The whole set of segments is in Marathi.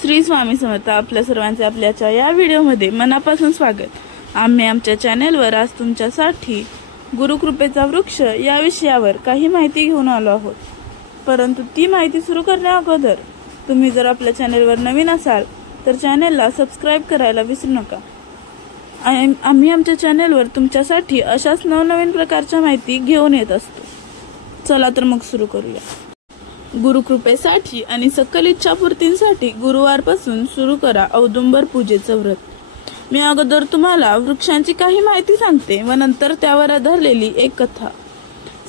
श्री स्वामी समर्थ. आपल्या सर्वांचे आपल्याच्या या व्हिडिओमध्ये मनापासून स्वागत. आम्ही आमच्या चॅनलवर आज तुमच्यासाठी गुरुकृपेचा वृक्ष या विषयावर काही माहिती घेऊन आलो आहोत. परंतु ती माहिती सुरू करण्या अगोदर तुम्ही जर आपल्या चॅनलवर नवीन असाल तर चॅनलला सबस्क्राइब करायला विसरू नका. आम्ही आमच्या चॅनलवर तुमच्यासाठी अशाच नवनवीन प्रकारच्या माहिती घेऊन येत असतो. चला तर मग सुरू करूया. गुरुकृपेसाठी आणि सकल इच्छापूर्तींसाठी गुरुवारपासून सुरू करा औदुंबर पूजेचं व्रत. मी अगोदर तुम्हाला वृक्षांची काही माहिती सांगते व नंतर त्यावर आधारलेली एक कथा.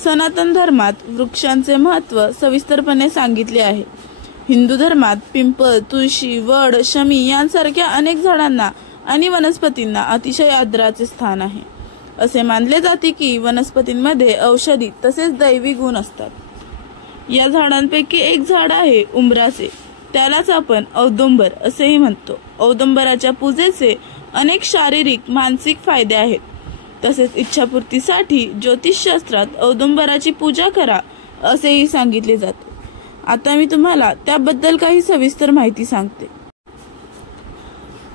सनातन धर्मात वृक्षांचे महत्त्व सविस्तरपणे सांगितले आहे. हिंदू धर्मात पिंपळ, तुळशी, वड, शमी यांसारख्या अनेक झाडांना आणि वनस्पतींना अतिशय आदराचे स्थान आहे. असे मानले जाते की वनस्पतींमध्ये औषधी तसेच दैवी गुण असतात. या झाडांपैकी एक झाड आहे उंबराचे. त्यालाच आपण औदुंबर असेही म्हणतो. औदुंबराच्या पूजेचे अनेक शारीरिक मानसिक फायदे आहेत. तसेच इच्छापूर्तीसाठी ज्योतिषशास्त्रात औदुंबराची पूजा करा असेही सांगितले जाते. आता मी तुम्हाला त्याबद्दल काही सविस्तर माहिती सांगते.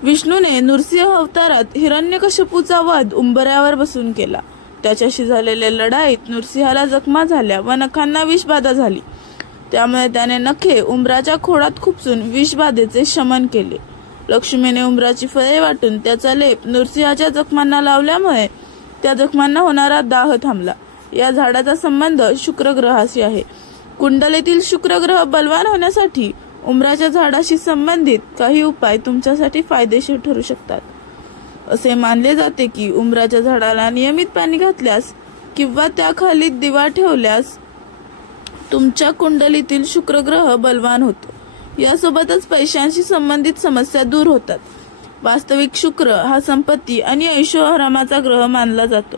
विष्णूने नृसिंह अवतारात हिरण्यकश्यपूचा वध उंबऱ्यावर बसून केला. त्याच्याशी झालेल्या लढाईत नृसिंहाला जखमा झाल्या व नखांना विषबाधा झाली. त्यामुळे त्याने नखे उंबराच्या खोडात खुपसून विषबाधेचे शमन केले. लक्ष्मीने उंबराची फळे वाटून त्याचा लेप नृसिंहाच्या जखमांना लावल्यामुळे त्या जखमांना होणारा दाह थांबला. या झाडाचा संबंध शुक्र ग्रहाशी आहे. कुंडलीतील शुक्र ग्रह बलवान होण्यासाठी उंबराच्या झाडाशी संबंधित काही उपाय तुमच्यासाठी फायदेशीर ठरू शकतात. असे मानले जाते की उंबराच्या झाडाला नियमित पाणी घातल्यास किंवा त्याखाली दिवा ठेवल्यास तुमच्या कुंडलीतील शुक्र ग्रह बलवान होतो. यासोबतच पैशांशी संबंधित समस्या दूर होतात. वास्तविक शुक्र हा संपत्ती आणि ऐशोआरामाचा ग्रह मानला जातो.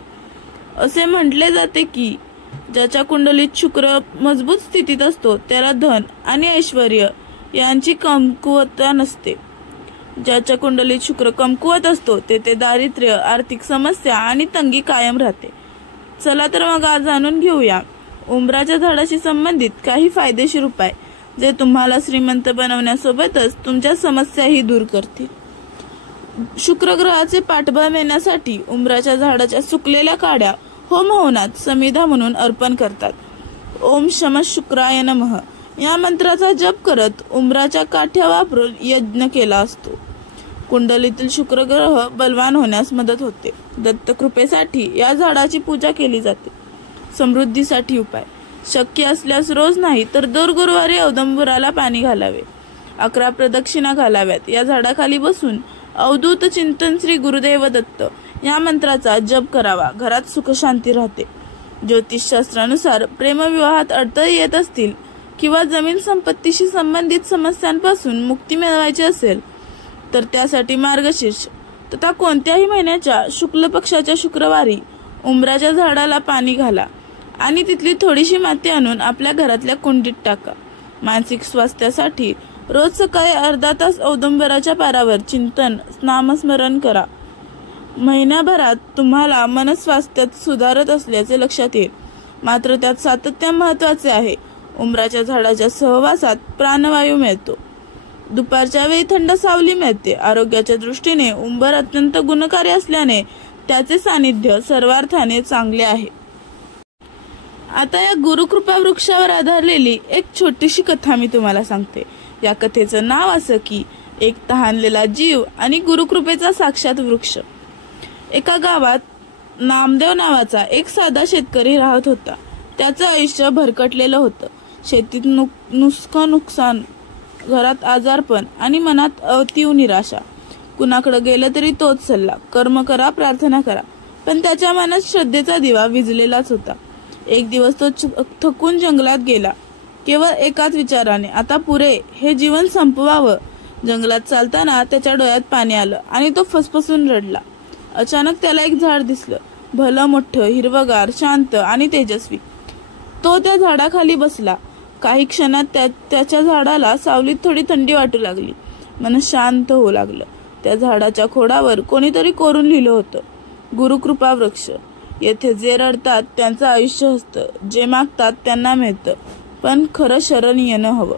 असे म्हटले जाते की ज्याच्या कुंडलीत शुक्र मजबूत स्थितीत असतो त्याला धन आणि ऐश्वर्य यांची कमकुवतता नसते. ज्याच्या कुंडलीत शुक्र कमकुवत असतो तेथे दारिद्र्य, आर्थिक समस्या आणि तंगी कायम राहते. चला तर मग आज जाणून घेऊया उंबराच्या झाडाशी संबंधित काही फायदेशीर उपाय जे तुम्हाला श्रीमंत बनवण्यासोबतच तुमच्या समस्याही दूर करतील. शुक्र ग्रहाचे पाठबळ मिळण्यासाठी उंबराच्या झाडाच्या सुकलेल्या काड्या होम हवनात समिधा म्हणून अर्पण करतात. ओम शम शुक्राय नमः या मंत्राचा जप करत उंबराच्या काठ्या वापरून यज्ञ केला असतो. कुंडलीतील शुक्र ग्रह बलवान होण्यास मदत होते. दत्तकृपेसाठी या झाडाची पूजा केली जाते. समृद्धीसाठी उपाय. शक्य असल्यास रोज नाही तर दर गुरुवारी औदुंबराला पाणी घालावे. 11 प्रदक्षिणा घालाव्यात. या झाडाखाली बसून अवधूत चिंतन श्री गुरुदेव दत्त या मंत्राचा जप करावा. घरात सुखशांती राहते. ज्योतिषशास्त्रानुसार प्रेमविवाहात अडथळे येत असतील किंवा जमीन संपत्तीशी संबंधित समस्यांपासून मुक्ती मिळवायची असेल तर त्यासाठी मार्गशीर्ष तथा कोणत्याही महिन्याच्या शुक्ल पक्षाच्या शुक्रवारी उंबराच्या झाडाला पाणी घाला आणि तिथली थोडीशी माती आणून आपल्या घरातल्या कुंडीत टाका. मानसिक स्वास्थ्यासाठी रोज सकाळी अर्धा तास औदुंबराच्या पारावर चिंतन नामस्मरण करा. महिन्याभरात तुम्हाला मनस्वास्थ्यात सुधारत असल्याचे लक्षात येईल. मात्र त्यात सातत्य महत्वाचे आहे. उंबराच्या झाडाच्या सहवासात प्राणवायू मिळतो. दुपारच्या वेळी थंड सावली मिळते. आरोग्याच्या दृष्टीने उंबर अत्यंत गुणकारी असल्याने त्याचे सानिध्य सर्वार्थाने चांगले आहे. आता या गुरुकृपा वृक्षावर आधारलेली एक छोटीशी कथा मी तुम्हाला सांगते. या कथेचं नाव असं की एक तहानलेला जीव आणि गुरुकृपेचा साक्षात वृक्ष. एका गावात नामदेव नावाचा एक साधा शेतकरी राहत होता. त्याचं आयुष्य भरकटलेलं होतं. शेतीत नुकसान, घरात आजारपण आणि मनात अतीव निराशा. कुणाकडे गेलं तरी तोच सल्ला, कर्म करा, प्रार्थना करा. पण त्याच्या मनात श्रद्धेचा दिवा विझलेलाच होता. एक दिवस तो थकून जंगलात गेला. केवळ एकाच विचाराने, आता पुरे, हे जीवन संपवावं. जंगलात चालताना त्याच्या डोळ्यात पाणी आलं आणि तो फसफसून रडला. अचानक त्याला एक झाड दिसलं. भलं मोठं, हिरवगार, शांत आणि तेजस्वी. तो त्या झाडाखाली बसला. काही क्षणात त्याच्या झाडाला सावलीत थोडी थंडी वाटू लागली. मन शांत होऊ लागलं. त्या झाडाच्या खोडावर कोणीतरी कोरून लिहिलं होतं, गुरुकृपा वृक्ष. येथे जे रडतात त्यांचं आयुष्य असतं, जे मागतात त्यांना मिळतं, पण खरं शरण येणं हवं.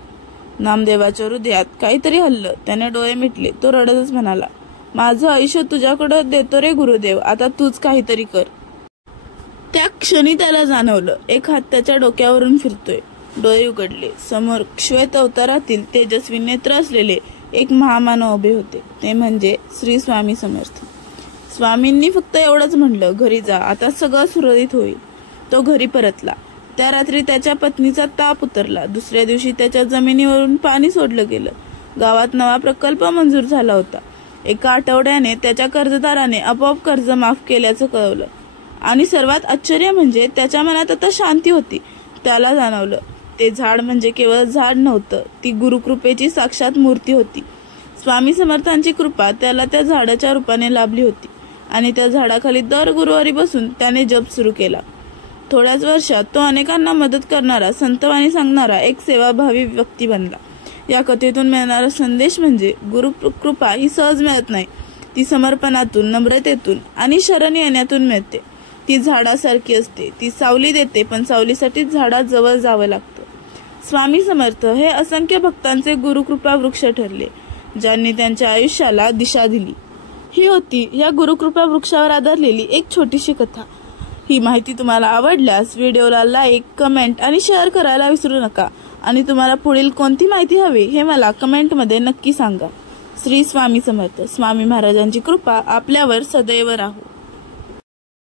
नामदेवाच्या हृदयात काहीतरी हल्लं. त्याने डोळे मिटले. तो रडतच म्हणाला, माझं आयुष्य तुझ्याकडे देतो रे गुरुदेव, आता तूच काहीतरी कर. त्या क्षणी त्याला जाणवलं, एक हात त्याच्या डोक्यावरून फिरतोय. डोळे उघडले. समोर श्वेत अवतारातील तेजस्वी नेत्र असलेले एक महामानव उभे होते. ते म्हणजे श्री स्वामी समर्थ. स्वामींनी फक्त एवढंच म्हणलं, घरी जा, आता सगळं सुरळीत होईल. तो घरी परतला. त्या रात्री त्याच्या पत्नीचा ताप उतरला. दुसऱ्या दिवशी त्याच्या जमिनीवरून पाणी सोडलं गेलं. गावात नवा प्रकल्प मंजूर झाला होता. एका आठवड्याने त्याच्या कर्जदाराने आपोआप कर्ज माफ केल्याचं कळवलं. आणि सर्वात आश्चर्य म्हणजे त्याच्या मनात आता शांती होती. त्याला जाणवलं, ते झाड म्हणजे केवळ झाड नव्हतं, ती गुरुकृपेची साक्षात मूर्ती होती. स्वामी समर्थांची कृपा त्याला त्या झाडाच्या रूपाने लाभली होती. आणि त्या झाडाखाली दर गुरुवारी बसून त्याने जप सुरू केला. थोड्याच वर्षात तो अनेकांना मदत करणारा, संतवाणी सांगणारा एक सेवाभावी व्यक्ती बनला. या कथेतून मिळणारा संदेश म्हणजे गुरुकृपा ही सहज मिळत नाही, ती समर्पणातून, नम्रतेतून आणि शरण येण्यातून मिळते. ती झाडासारखी असते, ती सावली देते, पण सावलीसाठी झाडाजवळ जावं लागतं. स्वामी समर्थ हे असंख्य भक्तांचे गुरुकृपा वृक्ष ठरले, ज्यांनी त्यांच्या आयुष्याला दिशा दिली. ही होती या गुरुकृपा वृक्षावर आधारलेली एक छोटीशी कथा. ही माहिती तुम्हाला आवडल्यास व्हिडिओला लाईक, कमेंट आणि शेअर करायला विसरू नका. आणि तुम्हाला पुढील कोणती माहिती हवी हे मला कमेंटमध्ये नक्की सांगा. श्री स्वामी समर्थ. स्वामी महाराजांची कृपा आपल्यावर सदैव राहो.